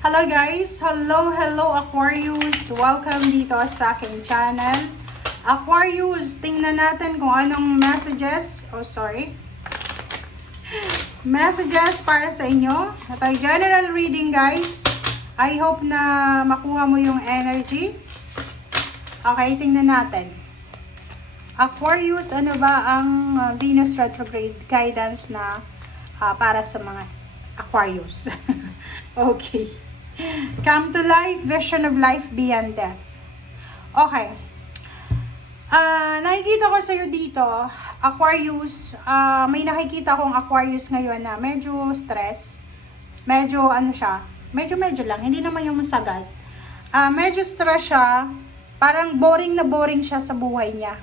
Hello guys! Hello Aquarius! Welcome dito sa aking channel. Aquarius, tingnan natin kung anong messages para sa inyo. Ito ay general reading guys. I hope na makuha mo yung energy. Okay, tingnan natin. Aquarius, ano ba ang Venus retrograde guidance na para sa mga Aquarius? Okay. Come to life, vision of life beyond death. Okay. Nakikita ko sa iyo dito, Aquarius, may nakikita akong Aquarius ngayon na medyo stress. Medyo medyo lang, hindi naman yung masagad. Medyo stress siya, parang boring na boring siya sa buhay niya.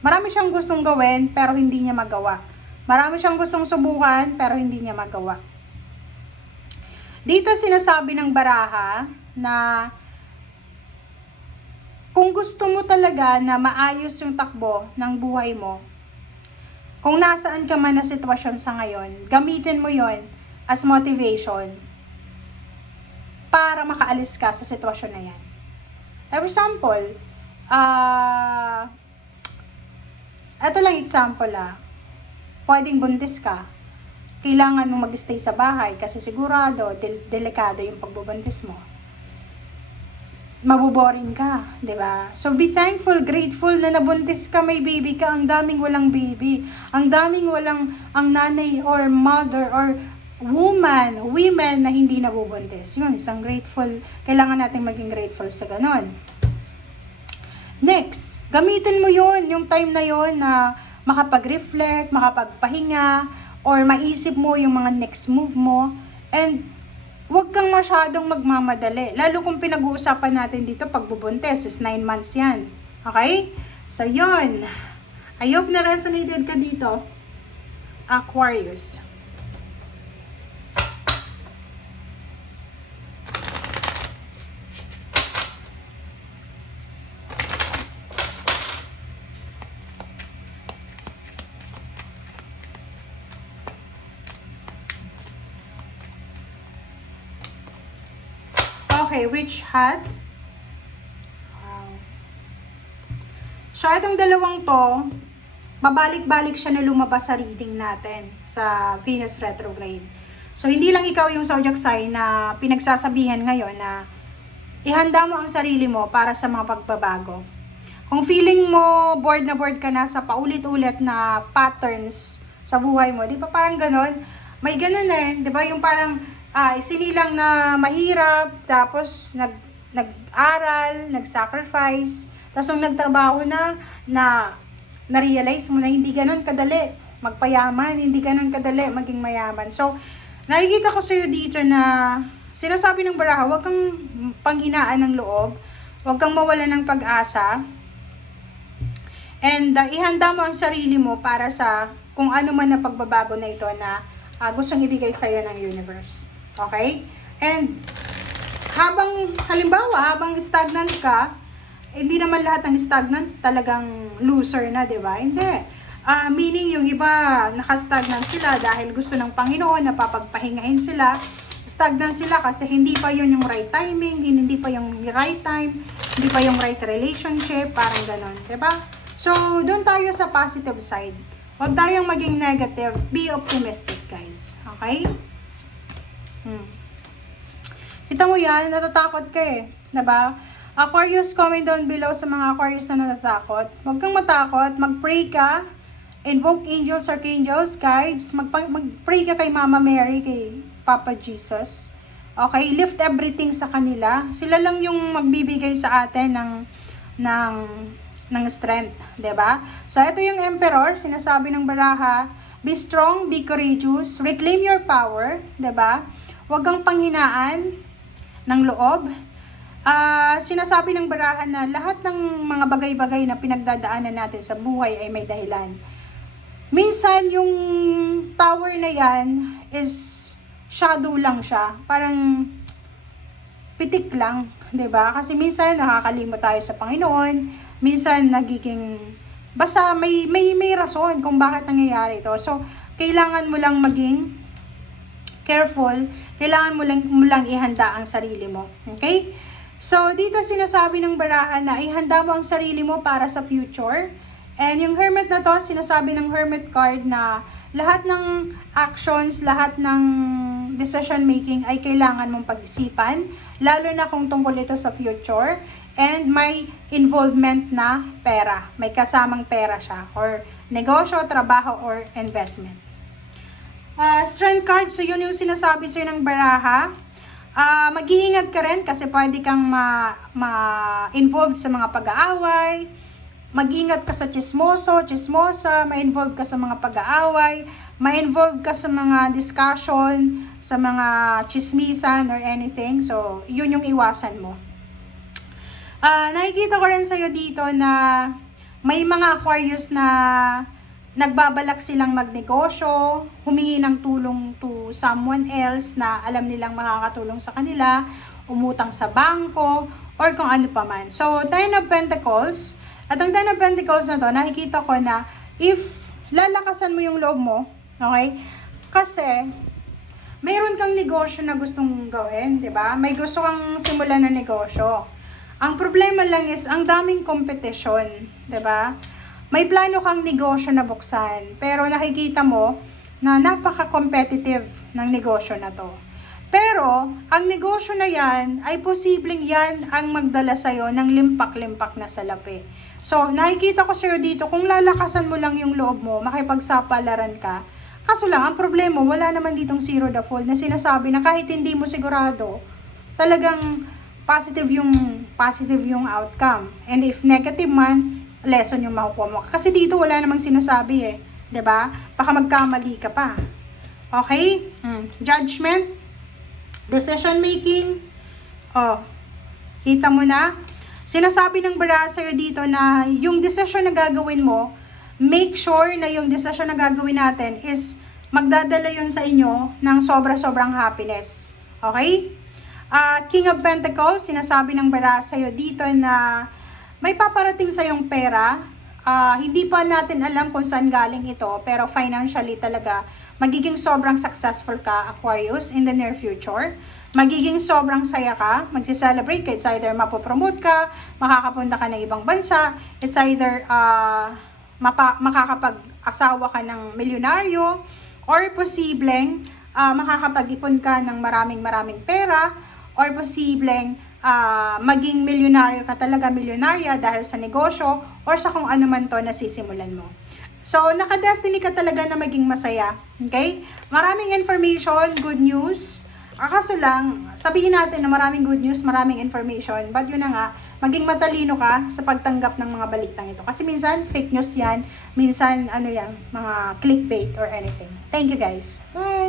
Marami siyang gustong gawin pero hindi niya magawa. Marami siyang gustong subukan pero hindi niya magawa. Dito sinasabi ng baraha na kung gusto mo talaga na maayos yung takbo ng buhay mo, kung nasaan ka man na sitwasyon sa ngayon, gamitin mo yon as motivation para makaalis ka sa sitwasyon na yan. For example, eto lang example pwedeng buntis ka. Kailangan mong mag-stay sa bahay kasi sigurado, delikado yung pagbubuntis mo. Mabuboring ka, di ba? So be thankful, grateful na nabuntis ka, may baby ka. Ang daming walang baby. Ang daming walang ang nanay or mother or women na hindi nabubuntis. Yun, isang grateful. Kailangan natin maging grateful sa ganon. Next, gamitin mo yun, yung time na yun na makapag-reflect, makapagpahinga, or maisip mo yung mga next move mo, and huwag kang masyadong magmamadali. Lalo kung pinag-uusapan natin dito, pagbubuntis is 9 months yan. Okay? So, yun. I hope na resonated ka dito, Aquarius. Okay, witch hat. Wow. So, itong dalawang to, babalik-balik siya na lumabas sa reading natin sa Venus retrograde. So, hindi lang ikaw yung zodiac sign na pinagsasabihan ngayon na ihanda mo ang sarili mo para sa mga pagbabago. Kung feeling mo bored na bored ka na sa paulit-ulit na patterns sa buhay mo, di ba parang ganon? May ganon di ba yung parang sinilang na mahirap, tapos nag-aral, nag-sacrifice, tapos nung nagtrabaho na-realize mo na hindi ganun kadali magpayaman, hindi ganun kadali maging mayaman. So, nakikita ko sa'yo dito na sinasabi ng baraha, huwag kang panghinaan ng loob, huwag kang mawala ng pag-asa, and ihanda mo ang sarili mo para sa kung ano man na pagbabago na ito na gustong ibigay sa'yo ng universe. Okay? And habang stagnant ka, hindi naman lahat ng stagnant talagang loser na, di ba? Hindi. Meaning yung iba naka-stagnant sila dahil gusto ng Panginoon na papagpahingahin sila. Stagnant sila kasi hindi pa yun yung right timing, hindi pa yung right time, hindi pa yung right relationship, parang ganon, di ba? So, doon tayo sa positive side. Huwag tayong maging negative. Be optimistic, guys. Okay? Kita mo yan, natatakot ka diba? Aquarius, comment down below sa mga Aquarius na natatakot. Huwag kang matakot, mag-pray ka, invoke angels, archangels, guides, mag-pray ka kay Mama Mary, kay Papa Jesus. Okay, lift everything sa kanila. Sila lang yung magbibigay sa atin ng strength, diba? So, ito yung Emperor, sinasabi ng baraha, be strong, be courageous, reclaim your power, diba? Huwag kang panghinaan ng loob. Sinasabi ng baraha na lahat ng mga bagay-bagay na pinagdadaanan natin sa buhay ay may dahilan. Minsan, yung tower na yan is shadow lang siya. Parang pitik lang, 'di ba? Kasi minsan nakakalimot tayo sa Panginoon, minsan nagiging basta may rason kung bakit nangyayari ito. So, kailangan mo lang maging careful, kailangan mo lang ihanda ang sarili mo. Okay? So, dito sinasabi ng baraha na ihanda mo ang sarili mo para sa future. And yung Hermit na to, sinasabi ng Hermit card na lahat ng actions, lahat ng decision making ay kailangan mong pag-isipan, lalo na kung tungkol ito sa future. And may involvement na pera. May kasamang pera siya. Or negosyo, trabaho, or investment. Strength card, so yun yung sinasabi sa'yo ng baraha. Mag-iingat ka rin kasi pwede kang ma-involve sa mga pag-aaway. Mag-ingat ka sa chismosa, ma-involve ka sa mga pag-aaway, ma-involve ka sa mga discussion, sa mga chismisan or anything. So, yun yung iwasan mo. Nakikita ko rin sa'yo dito na may mga Aquarius na nagbabalak silang magnegosyo, humingi ng tulong to someone else na alam nilang makakatulong sa kanila, umutang sa bangko, or kung ano pa man. So, Ten of Pentacles, at ang Ten of Pentacles na to, nakikita ko na if lalakasan mo yung loob mo, okay? Kasi, mayroon kang negosyo na gustong gawin, di ba? May gusto kang simulan na negosyo. Ang problema lang is, ang daming competition, di ba? May plano kang negosyo na buksan, pero nakikita mo na napaka-competitive ng negosyo na to. Pero, ang negosyo na yan, ay posibleng yan ang magdala sa'yo ng limpak-limpak na salapi. So, nakikita ko sa'yo dito, kung lalakasan mo lang yung loob mo, makipagsapalaran ka, kaso lang, ang problema, wala naman ditong zero the fall na sinasabi na kahit hindi mo sigurado, talagang positive yung outcome. And if negative man, lesson yung makukuha mo. Kasi dito wala namang sinasabi eh. 'Di ba? Baka magkamali ka pa. Okay? Judgment, decision making. Oh, kita mo na? Sinasabi ng baraha sa'yo dito na yung decision na gagawin mo, make sure na yung decision na gagawin natin is magdadala yun sa inyo ng sobra-sobrang happiness. Okay? King of Pentacles, sinasabi ng baraha sa'yo dito na may paparating sa yung pera. Hindi pa natin alam kung saan galing ito, pero financially talaga, magiging sobrang successful ka, Aquarius, in the near future. Magiging sobrang saya ka, magsi-celebrate ka. It's either mapopromote ka, makakapunta ka ng ibang bansa, it's either makakapag-asawa ka ng milyonaryo, or posibleng makakapag-ipon ka ng maraming pera, or posibleng maging milyonaryo ka talaga, milyonarya dahil sa negosyo or sa kung ano man to na sisimulan mo. So, naka-destiny ka talaga na maging masaya. Okay? Maraming information, good news. Kaso lang, sabihin natin na maraming good news, maraming information, but yun na nga, maging matalino ka sa pagtanggap ng mga balitang ito. Kasi minsan, fake news yan, minsan, mga clickbait or anything. Thank you guys. Bye!